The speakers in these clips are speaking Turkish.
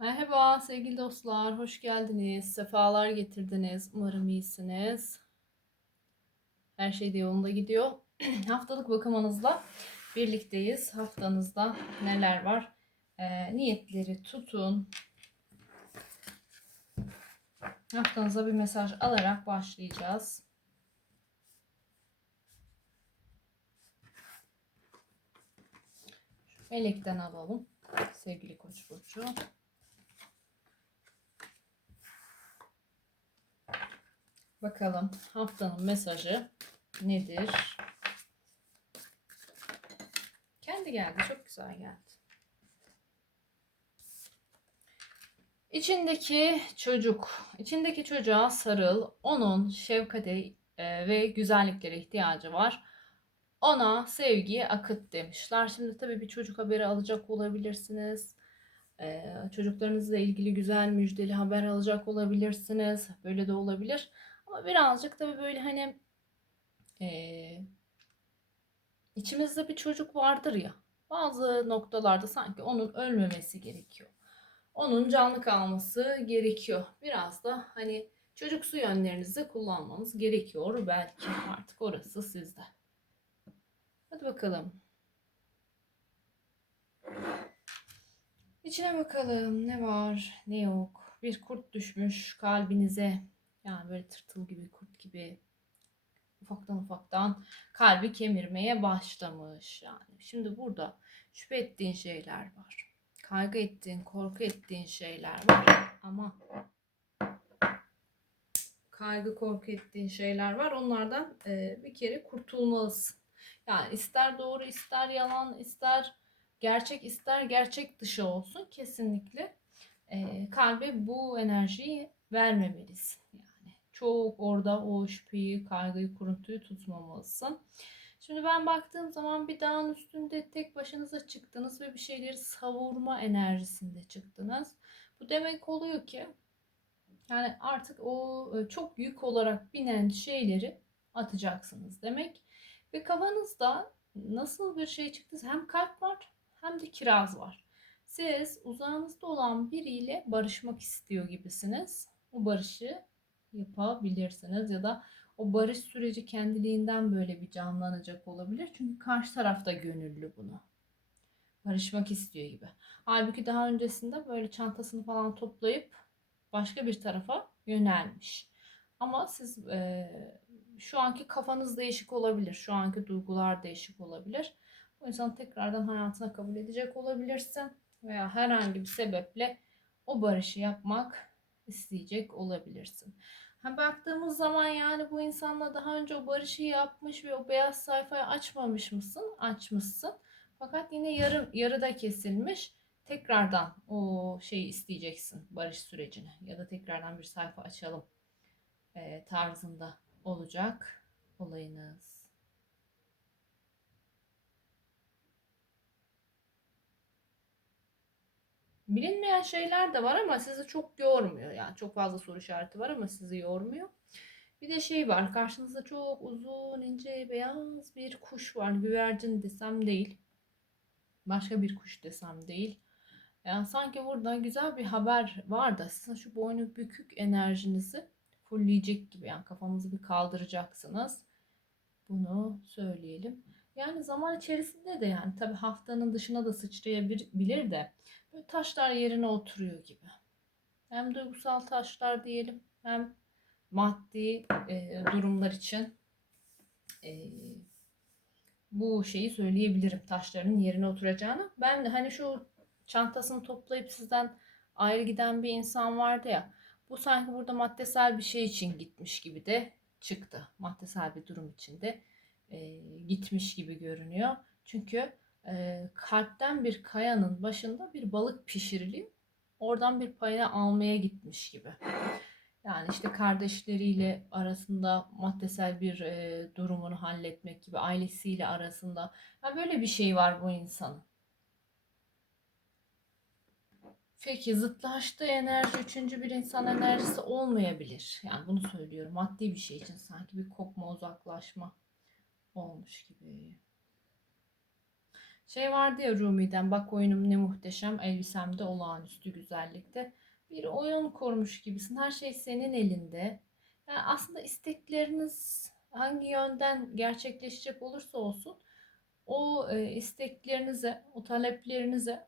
Merhaba sevgili dostlar, hoş geldiniz, sefalar getirdiniz. Umarım iyisiniz. Her şey de yolunda gidiyor. Haftalık bakımınızla birlikteyiz. Haftanızda neler var? Ee, niyetleri tutun. Haftanıza bir mesaj alarak başlayacağız. Melek'ten alalım. Sevgili Koç burcu. Bakalım haftanın mesajı nedir? Kendi geldi. Çok güzel geldi. İçindeki çocuk, içindeki çocuğa sarıl. Onun şefkate e, ve güzelliklere ihtiyacı var. Ona sevgiyi akıt demişler. Şimdi tabii bir çocuk haberi alacak olabilirsiniz. Ee, çocuklarınızla ilgili güzel müjdeli haber alacak olabilirsiniz. Böyle de olabilir. Ama birazcık tabii böyle hani ee, içimizde bir çocuk vardır ya. Bazı noktalarda sanki onun ölmemesi gerekiyor. Onun canlı kalması gerekiyor. Biraz da hani çocuksu yönlerinizi kullanmanız gerekiyor belki. Artık orası sizde. Hadi bakalım. İçine bakalım ne var ne yok. Bir kurt düşmüş kalbinize. Yani böyle tırtıl gibi kurt gibi ufaktan ufaktan kalbi kemirmeye başlamış. Yani şimdi burada şüphe ettiğin şeyler var. Kaygı ettiğin, korku ettiğin şeyler var. Ama kaygı, korku ettiğin şeyler var. Onlardan e, bir kere kurtulmalısın. Yani ister doğru, ister yalan, ister gerçek, ister gerçek dışı olsun kesinlikle e, kalbe bu enerjiyi vermemelisin. Yani çok orada o şüpheyi, kaygıyı, kuruntuyu tutmamalısın. Şimdi ben baktığım zaman bir dağın üstünde tek başınıza çıktınız ve bir şeyleri savurma enerjisinde çıktınız. Bu demek oluyor ki yani artık o e, çok yük olarak binen şeyleri atacaksınız demek. Ve kafanızda nasıl bir şey çıktıysa hem kalp var hem de kiraz var. Siz uzağınızda olan biriyle barışmak istiyor gibisiniz. O barışı yapabilirsiniz ya da o barış süreci kendiliğinden böyle bir canlanacak olabilir. Çünkü karşı tarafta gönüllü bunu. Barışmak istiyor gibi. Halbuki daha öncesinde böyle çantasını falan toplayıp başka bir tarafa yönelmiş. Ama siz e, şu anki kafanız değişik olabilir. Şu anki duygular değişik olabilir. Bu insanı tekrardan hayatına kabul edecek olabilirsin. Veya herhangi bir sebeple o barışı yapmak isteyecek olabilirsin. Ha, baktığımız zaman yani bu insanla daha önce o barışı yapmış ve o beyaz sayfayı açmamış mısın? Açmışsın. Fakat yine yarı, yarıda kesilmiş. Tekrardan o şeyi isteyeceksin barış sürecini ya da tekrardan bir sayfa açalım e, tarzında olacak olayınız. Bilinmeyen şeyler de var ama sizi çok yormuyor. Yani çok fazla soru işareti var ama sizi yormuyor. Bir de şey var. Karşınızda çok uzun, ince, beyaz bir kuş var. Güvercin desem değil. Başka bir kuş desem değil. Yani sanki burada güzel bir haber var da sizin şu boynu bükük enerjinizi fullleyecek gibi. Yani kafanızı bir kaldıracaksınız. Bunu söyleyelim. Yani zaman içerisinde de yani tabi haftanın dışına da sıçrayabilir de böyle taşlar yerine oturuyor gibi. Hem duygusal taşlar diyelim hem maddi e, durumlar için e, bu şeyi söyleyebilirim taşların yerine oturacağını. Ben hani şu çantasını toplayıp sizden ayrı giden bir insan vardı ya. Bu sanki burada maddesel bir şey için gitmiş gibi de çıktı. Maddesel bir durum içinde e, gitmiş gibi görünüyor. Çünkü e, kalpten bir kayanın başında bir balık pişiriliyor. Oradan bir payını almaya gitmiş gibi. Yani işte kardeşleriyle arasında maddesel bir e, durumunu halletmek gibi, ailesiyle arasında. Yani böyle bir şey var bu insanın. Peki zıtlaştığı enerji üçüncü bir insan enerjisi olmayabilir. Yani bunu söylüyorum. Maddi bir şey için sanki bir kopma, uzaklaşma olmuş gibi. Şey vardı ya Rumi'den bak oyunum ne muhteşem elbisem de olağanüstü güzellikte. Bir oyun kurmuş gibisin. Her şey senin elinde. Yani aslında istekleriniz hangi yönden gerçekleşecek olursa olsun o e, isteklerinize, o taleplerinize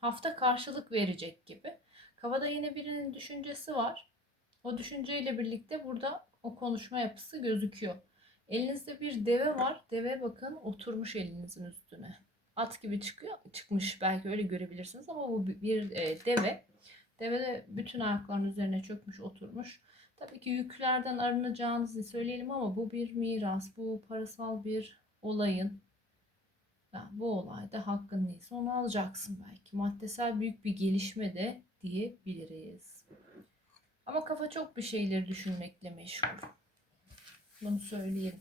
hafta karşılık verecek gibi. Kafada yine birinin düşüncesi var. O düşünceyle birlikte burada o konuşma yapısı gözüküyor. Elinizde bir deve var. Deve bakın oturmuş elinizin üstüne. At gibi çıkıyor, çıkmış belki öyle görebilirsiniz ama bu bir e, deve. Deve de bütün ayaklarının üzerine çökmüş, oturmuş. Tabii ki yüklerden arınacağınızı söyleyelim ama bu bir miras, bu parasal bir olayın. Yani bu olayda hakkın neyse onu alacaksın belki. Maddesel büyük bir gelişme de diyebiliriz. Ama kafa çok bir şeyleri düşünmekle meşgul. Bunu söyleyeyim.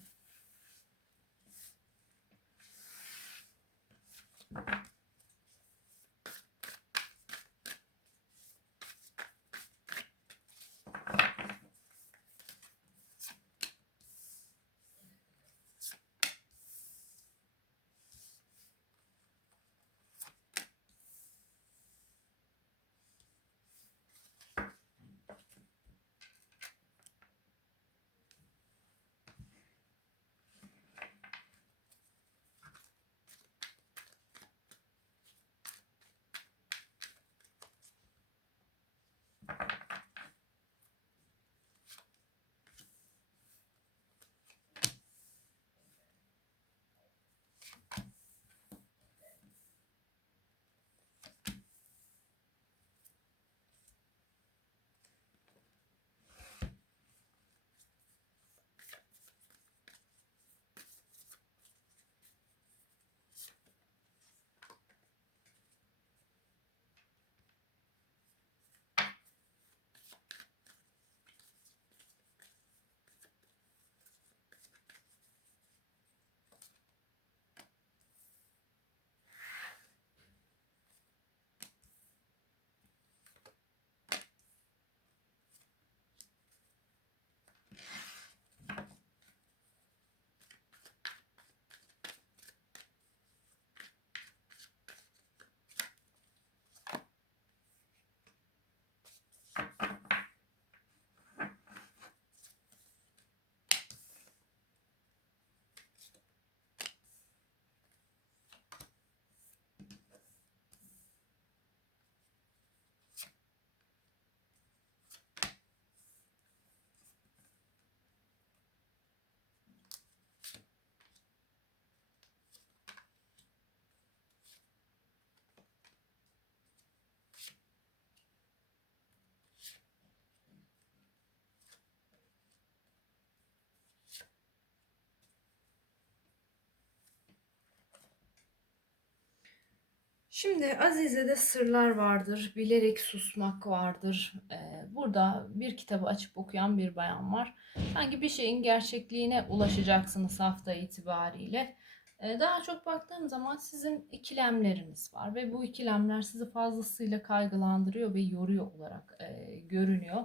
Şimdi Azize'de sırlar vardır, bilerek susmak vardır. Ee, burada bir kitabı açıp okuyan bir bayan var. Sanki bir şeyin gerçekliğine ulaşacaksınız hafta itibariyle. Ee, daha çok baktığım zaman sizin ikilemleriniz var ve bu ikilemler sizi fazlasıyla kaygılandırıyor ve yoruyor olarak e, görünüyor.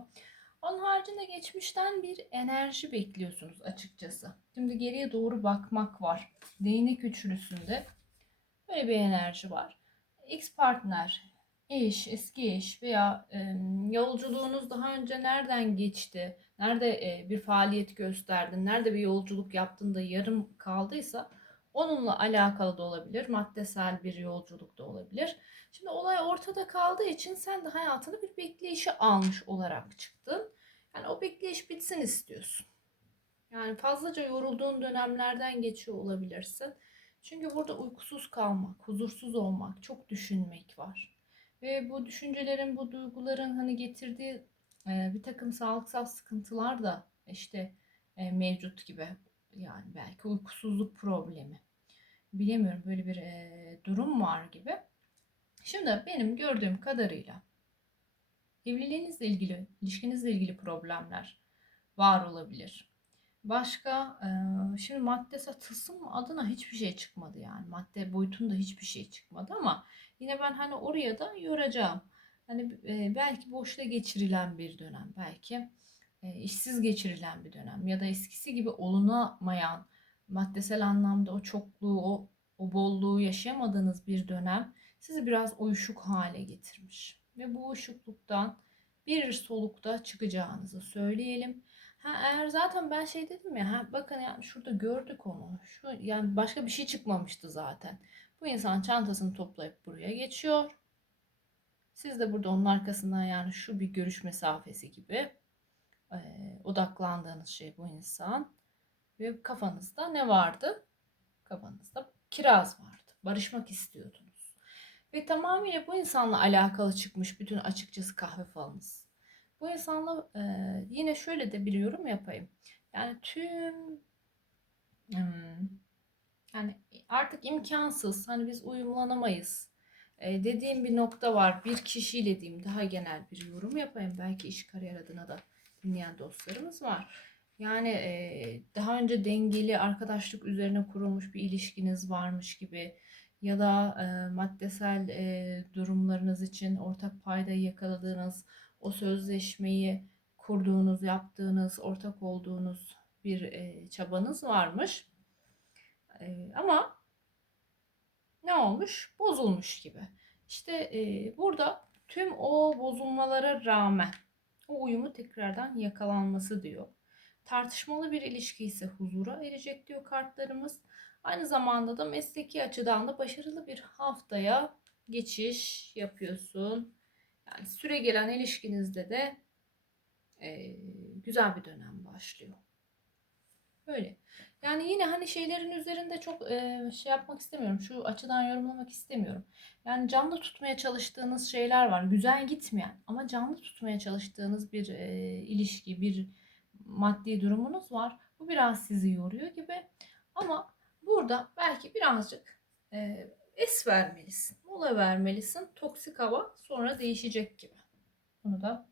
Onun haricinde geçmişten bir enerji bekliyorsunuz açıkçası. Şimdi geriye doğru bakmak var. Değnek üçlüsünde böyle bir enerji var. X partner, eş, eski eş veya e, yolculuğunuz daha önce nereden geçti, nerede e, bir faaliyet gösterdin, nerede bir yolculuk yaptın da yarım kaldıysa onunla alakalı da olabilir. Maddesel bir yolculuk da olabilir. Şimdi olay ortada kaldığı için sen de hayatını bir bekleyişi almış olarak çıktın. Yani o bekleyiş bitsin istiyorsun. Yani fazlaca yorulduğun dönemlerden geçiyor olabilirsin. Çünkü burada uykusuz kalmak, huzursuz olmak, çok düşünmek var. Ve bu düşüncelerin, bu duyguların hani getirdiği e, bir takım sağlıksal sıkıntılar da işte e, mevcut gibi. Yani belki uykusuzluk problemi. Bilemiyorum böyle bir e, durum var gibi. Şimdi benim gördüğüm kadarıyla evliliğinizle ilgili, ilişkinizle ilgili problemler var olabilir. Başka e, şimdi maddesel tılsım adına hiçbir şey çıkmadı yani. Madde boyutunda hiçbir şey çıkmadı ama yine ben hani oraya da yoracağım. Hani e, belki boşta geçirilen bir dönem, belki e, işsiz geçirilen bir dönem ya da eskisi gibi olunamayan maddesel anlamda o çokluğu, o o bolluğu yaşayamadığınız bir dönem sizi biraz uyuşuk hale getirmiş. Ve bu uyuşukluktan bir solukta çıkacağınızı söyleyelim. Ha eğer zaten ben şey dedim ya ha bakın yani şurada gördük onu. Şu yani başka bir şey çıkmamıştı zaten. Bu insan çantasını toplayıp buraya geçiyor. Siz de burada onun arkasından yani şu bir görüş mesafesi gibi e, odaklandığınız şey bu insan. Ve kafanızda ne vardı? Kafanızda kiraz vardı. Barışmak istiyordunuz. Ve tamamıyla bu insanla alakalı çıkmış bütün açıkçası kahve falınız. Bu insanla e, yine şöyle de bir yorum yapayım. Yani tüm hmm, yani artık imkansız. Hani biz uyumlanamayız. E, dediğim bir nokta var. Bir kişiyle diyeyim daha genel bir yorum yapayım. Belki iş kariyer adına da dinleyen dostlarımız var. Yani e, daha önce dengeli arkadaşlık üzerine kurulmuş bir ilişkiniz varmış gibi ya da e, maddesel e, durumlarınız için ortak paydayı yakaladığınız, o sözleşmeyi kurduğunuz, yaptığınız, ortak olduğunuz bir e, çabanız varmış. E, ama ne olmuş? Bozulmuş gibi. İşte e, burada tüm o bozulmalara rağmen o uyumu tekrardan yakalanması diyor. Tartışmalı bir ilişki ise huzura erecek diyor kartlarımız. Aynı zamanda da mesleki açıdan da başarılı bir haftaya geçiş yapıyorsun. Yani süre gelen ilişkinizde de e, güzel bir dönem başlıyor. Böyle. Yani yine hani şeylerin üzerinde çok e, şey yapmak istemiyorum. Şu açıdan yorumlamak istemiyorum. Yani canlı tutmaya çalıştığınız şeyler var. Güzel gitmeyen ama canlı tutmaya çalıştığınız bir e, ilişki, bir maddi durumunuz var. Bu biraz sizi yoruyor gibi. Ama burada belki birazcık e, es vermelisin. Mola vermelisin. Toksik hava sonra değişecek gibi. Bunu da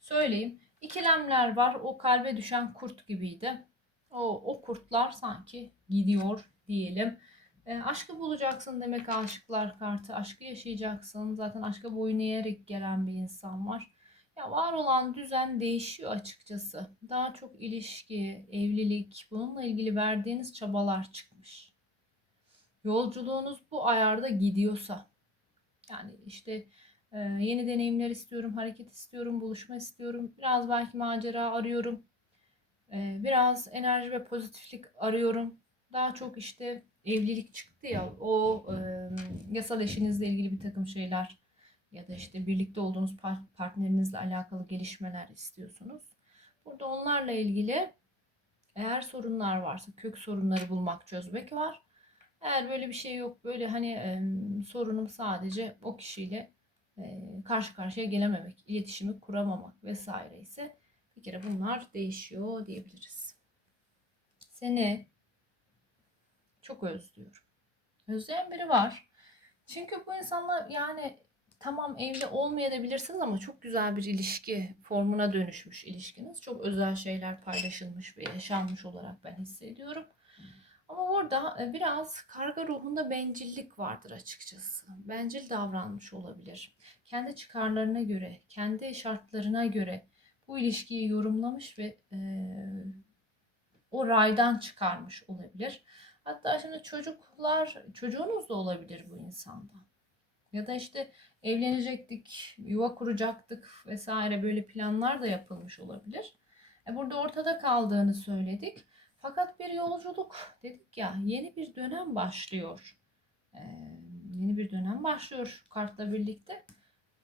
söyleyeyim. İkilemler var. O kalbe düşen kurt gibiydi. O, o kurtlar sanki gidiyor diyelim. E, aşkı bulacaksın demek aşıklar kartı. Aşkı yaşayacaksın. Zaten aşka boyun eğerek gelen bir insan var. Ya var olan düzen değişiyor açıkçası. Daha çok ilişki, evlilik, bununla ilgili verdiğiniz çabalar çıkmış. Yolculuğunuz bu ayarda gidiyorsa, yani işte e, yeni deneyimler istiyorum, hareket istiyorum, buluşma istiyorum, biraz belki macera arıyorum, e, biraz enerji ve pozitiflik arıyorum. Daha çok işte evlilik çıktı ya, o e, yasal eşinizle ilgili bir takım şeyler ya da işte birlikte olduğunuz partnerinizle alakalı gelişmeler istiyorsunuz. Burada onlarla ilgili eğer sorunlar varsa kök sorunları bulmak, çözmek var. Eğer böyle bir şey yok, böyle hani e, sorunum sadece o kişiyle e, karşı karşıya gelememek, iletişimi kuramamak vesaire ise bir kere bunlar değişiyor diyebiliriz. Seni çok özlüyorum. Özleyen biri var. Çünkü bu insanlar yani tamam evli olmayabilirsiniz ama çok güzel bir ilişki formuna dönüşmüş ilişkiniz. Çok özel şeyler paylaşılmış ve yaşanmış olarak ben hissediyorum. Ama orada e, biraz karga ruhunda bencillik vardır açıkçası. Bencil davranmış olabilir. Kendi çıkarlarına göre, kendi şartlarına göre bu ilişkiyi yorumlamış ve e, o raydan çıkarmış olabilir. Hatta şimdi çocuklar, çocuğunuz da olabilir bu insanda. Ya da işte evlenecektik, yuva kuracaktık vesaire böyle planlar da yapılmış olabilir. E burada ortada kaldığını söyledik. Fakat bir yolculuk dedik ya yeni bir dönem başlıyor. Ee, yeni bir dönem başlıyor kartla birlikte.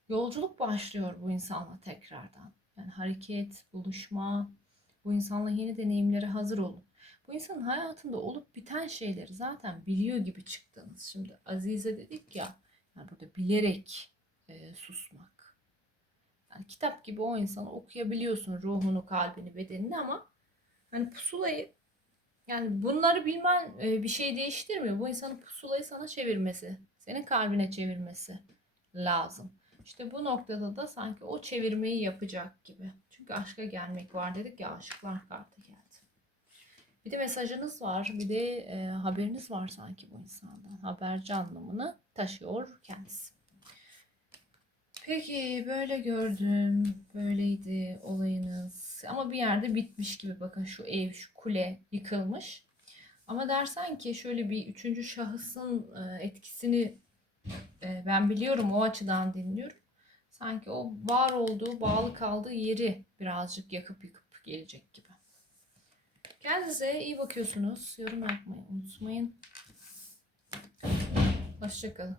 Yolculuk başlıyor bu insanla tekrardan. Yani hareket, buluşma, bu insanla yeni deneyimlere hazır olun. Bu insanın hayatında olup biten şeyleri zaten biliyor gibi çıktınız. Şimdi Azize dedik ya yani burada bilerek e, susmak. Yani kitap gibi o insanı okuyabiliyorsun ruhunu, kalbini, bedenini ama hani pusulayı yani bunları bilmen e, bir şey değiştirmiyor. Bu insanın pusulayı sana çevirmesi, senin kalbine çevirmesi lazım. İşte bu noktada da sanki o çevirmeyi yapacak gibi. Çünkü aşka gelmek var dedik ya aşıklar kartı geldi. Bir de mesajınız var, bir de e, haberiniz var sanki bu insandan. Haberci anlamını taşıyor kendisi. Peki böyle gördüm. Böyleydi olayınız. Ama bir yerde bitmiş gibi bakın şu ev, şu kule yıkılmış. Ama dersen ki şöyle bir üçüncü şahısın e, etkisini e, ben biliyorum o açıdan dinliyorum. Sanki o var olduğu, bağlı kaldığı yeri birazcık yakıp yıkıp gelecek gibi. Kendinize iyi bakıyorsunuz. Yorum yapmayı unutmayın. Hoşçakalın.